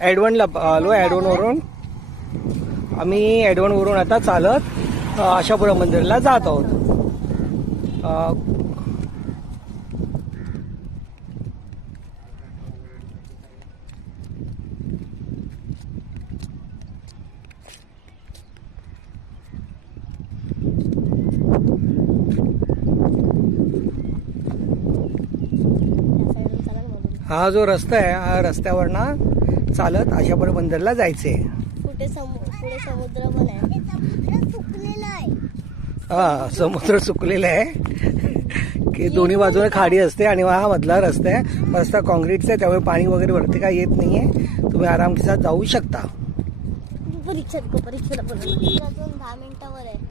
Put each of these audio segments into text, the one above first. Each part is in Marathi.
ॲडवनला आलो. ॲडवनवरून आम्ही ॲडवनवरून आता चालत आशापुरा मंदिरला जात आहोत. हा जो रस्ता आहे, हा रस्त्यावरनं चालत आशापुरा मंदिरला जायचे. पुढे समुद्र पण आहे. हा, समुद्र सुकलेला आहे की दोन्ही बाजूने खाडी असते आणि हा मधला रस्ता आहे. रस्ता कॉन्क्रीटचा आहे, त्यामुळे पाणी वगैरे वरती काही येत नाहीये. तुम्ही आराम के साथ जाऊ शकता. परीक्षेला अजून 10 मिनिटावर आहे.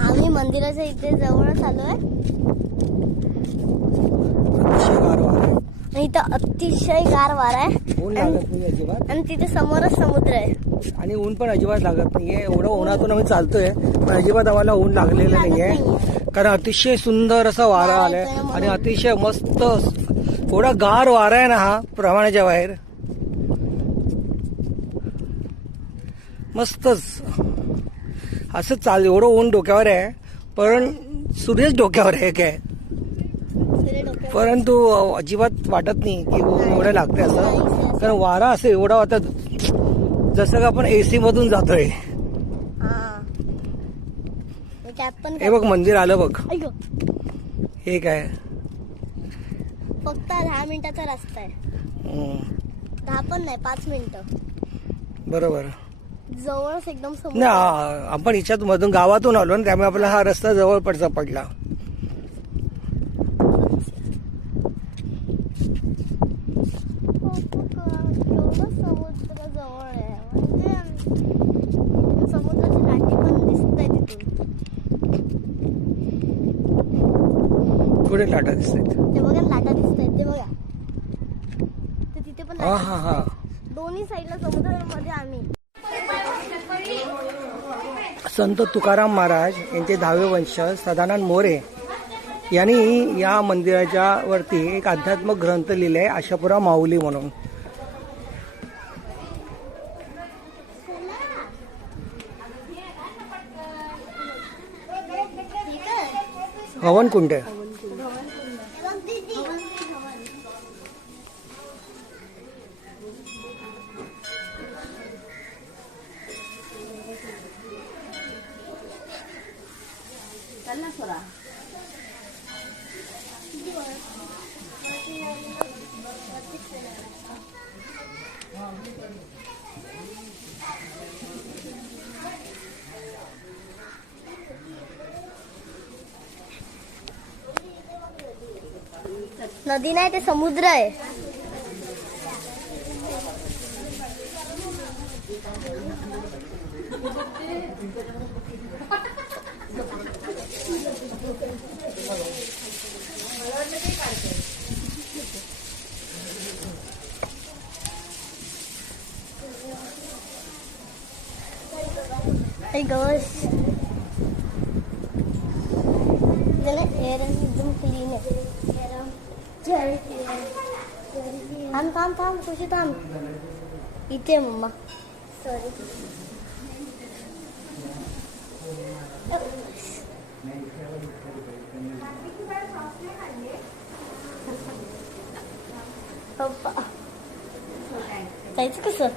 आम्ही मंदिराच्या इथे जवळच आलोय. इथं अतिशय गार वारा आहे. ऊन लागत नाही अजिबात. आणि तिथे समोरच समुद्र आहे. आणि ऊन पण अजिबात लागत नाहीये. एवढं उन्हातून आम्ही चालतोय पण अजिबात आम्हाला ऊन लागलेलं नाहीये. कारण अतिशय सुंदर असा वारा आलाय आणि अतिशय मस्त थोडा गार वारा आहे ना, हा प्रमाणाच्या बाहेर. मस्तच असं चाल. एवढं ऊन डोक्यावर आहे पण सूर्यच डोक्यावर आहे काय, परंतु अजिबात वाटत नाही की ऊन एवढं लागतंय असं. कारण वारा असं एवढा होता जसं का आपण AC मधून जातोय. हे बघ मंदिर आलं बघ. हे काय फक्त 10 मिनिटाचा रस्ता आहे. 10 पण नाही, 5 मिनिटं. बरोबर. जवळच एकदम समोर. ना आपण हिच्यात मधून गावातून आलो ना, त्यामुळे आपला हा रस्ता जवळपासचा पडला. समुद्र जवळ आहे म्हणजे समुद्राची लाटी पण दिसत आहे तिथून. पुढे लाटा दिसत आहेत. ते बघा लाटा दिसत आहेत. ते बघा ते तिथे पण हा हा हा. दोन्ही साईडला समुद्रामध्ये आम्ही. संत तुकाराम महाराज यांचे 10वे वंशज सदानंद मोरे यांनी या मंदिराच्या वरती एक आध्यात्मिक ग्रंथ लिहिलाय, आशापुरा माऊली म्हणून. हवन कुंड आहे. नदी नाही, ते समुद्र आहे. एअर एकदम क्लीन आहे. थांब खुशी थांब. इथे मम्मा सॉरी. जायचं कसं?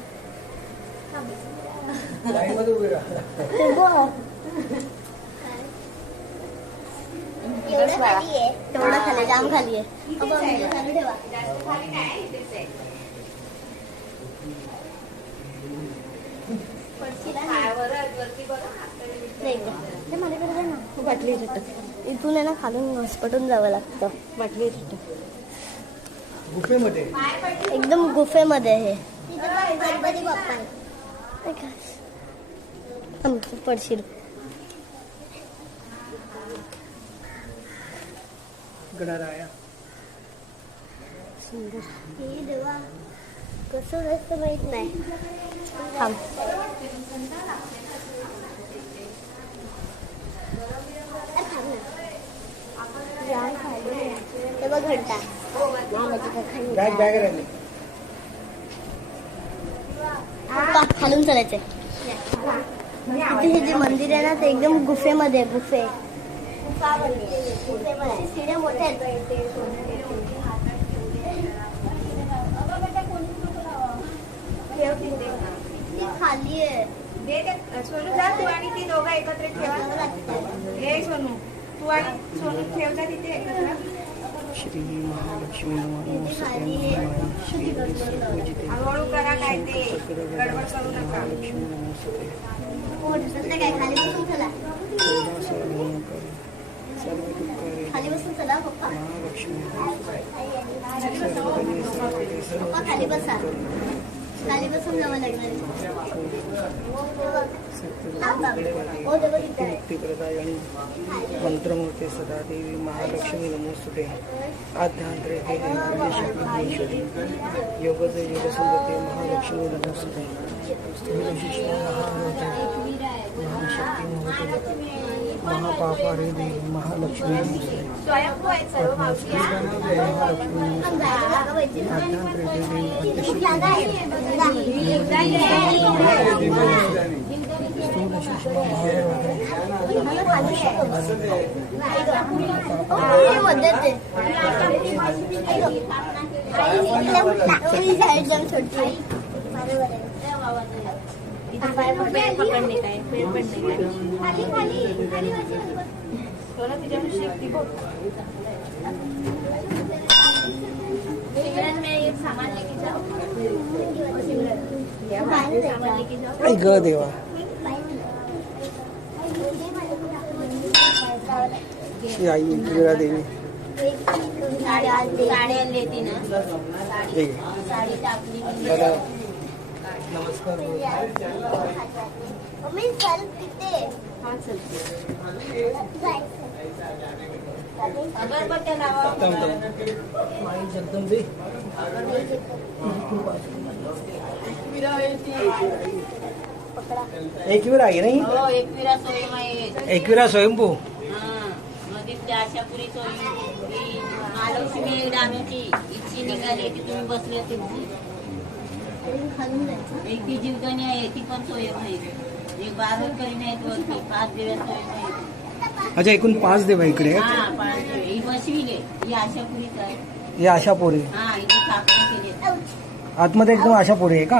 तेवढं खाली आहे जाम खाली आहे. अबा, व्हिडिओ चालू ठेवा. बाटली इथून आहे ना खालून हॉस्पिटल जावं लागतं. बाटली गुफेमध्ये एकदम गुफेमध्ये हे गणपती बाप्पा आमचं पडशील. गणराया सुंदर हे देवा कसं जास्त माहित नाही. थांब ते बघ घंटा बॅग बॅग राहिली. खालून चालायचंय. इथे हे जे मंदिर आहे ना ते एकदम गुफेमध्ये आहे. गुफेमध्ये सीड्या मोठ्या आहेत. ती खाली आहे. सोनू जा तू आणि ती दोघं एकत्र ठेवा. हे सोनू तू आणि सोनू ठेव जा तिथे एकत्र. श्री महालक्ष्मी हळूहळू करा काय ते गडबड करू नका. काय खाली बसून चला. खाली बसून चला पप्पा. पप्पा खाली बसा. खाली बसून जावं लागणार. मुक्तिप्रदायिनी मंत्रमूर्ती सदा देवी महालक्ष्मी नमोस्तुते. आद्यांतरे देवी योगज योगसुंदते महालक्ष्मी नमोस्तुते. महापापारे देवी महालक्ष्मी नमोस्तुते. स्वयंभू आहेत सर्व मावशी. पकडणे काय पेर पडणे काय तुझ्या शिकती बघ. सामान लेके जाओ. सामान लेके जाओ. आई ग देवा. ही आई इंदिरा देवी. साड्या लेती ना. ठीक आहे. साडी टाकली दादा नमस्कार. मम्मी चल तिथे. हा चलते. अगरबत्त्या लावा. माई जगदंबे. एकवीरा आहे नाही. हो एकविरा स्वयं आहे. एकवीरा स्वयंभू. मध्ये त्या आशापुरी सोयी महालक्ष्मी डामीची इच्छी निघाली ती तुम्ही बसले तुमची. खालून जायचं. एक ती जीवदानी आहे ती पण स्वयं आहे. एक 12 करी आहेत वरती 5 दिवस स्वयं आहे. अच्छा एकूण 5 देवा इकडे आहेत. हा 5 दिवस. ही बसविले ही आशापुरीच आहे. हे आशापुरी. हा इथे स्थापना केली. आतमध्ये एकदम आशापुरी आहे का.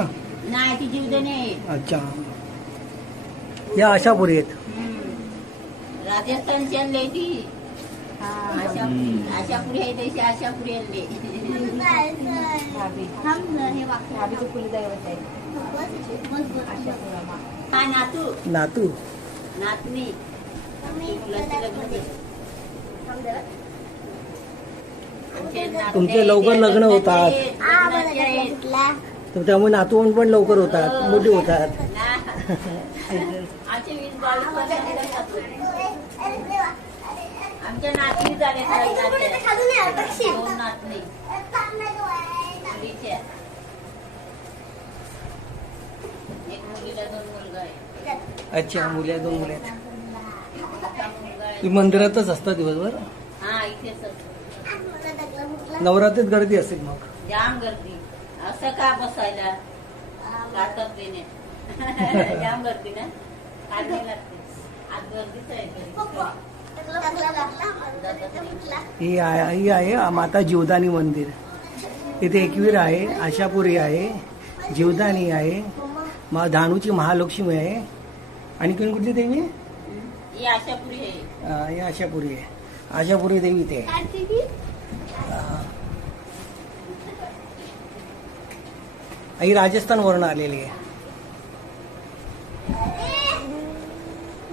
नाही ती जीवदानी आहे. अच्छा या आशापुरी आहेत. राजस्थानची आणली ती. आशापुरी आहे तशी आशापुरी आणली. हे वाक्य कुलदैवत आहे. हा नातू नातू. नातनी मुलाचं लग्न केलं. आमचे नातू तुमचे लवकर लग्न होतात. तर त्यामुळे नातू पण लवकर होतात मोठी होतात. आमचे 20-22 वर्षाचे नातू. आमच्या नातनी झाल्या 2 नातनी मुलीच्या. एक मुलीला 2 मुलगा आहे. अच्छा मुली 2 मुले आहेत. मोठा मुलगा आहे. तुम्ही मंदिरातच असता दिवसभर. हा इथेच असतो. नवरात्रीत गर्दी असेल मग. जाम गर्दी. असं का बसायला लागतात देणे. जाम गर्दी ना. काढणी लागते. आज गर्दीच आहे. ही आहे माता जीवदानी मंदिर. इथे एकवीर आहे, आशापुरी आहे, जीवदानी आहे, धानूची महालक्ष्मी आहे. आणि कुठली देवी. ही आशापुरी आहे. ही आशापुरी आहे. आशापुरी देवी इथे आहे. ही राजस्थान वरून आलेली आहे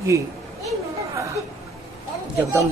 ही जगदंबे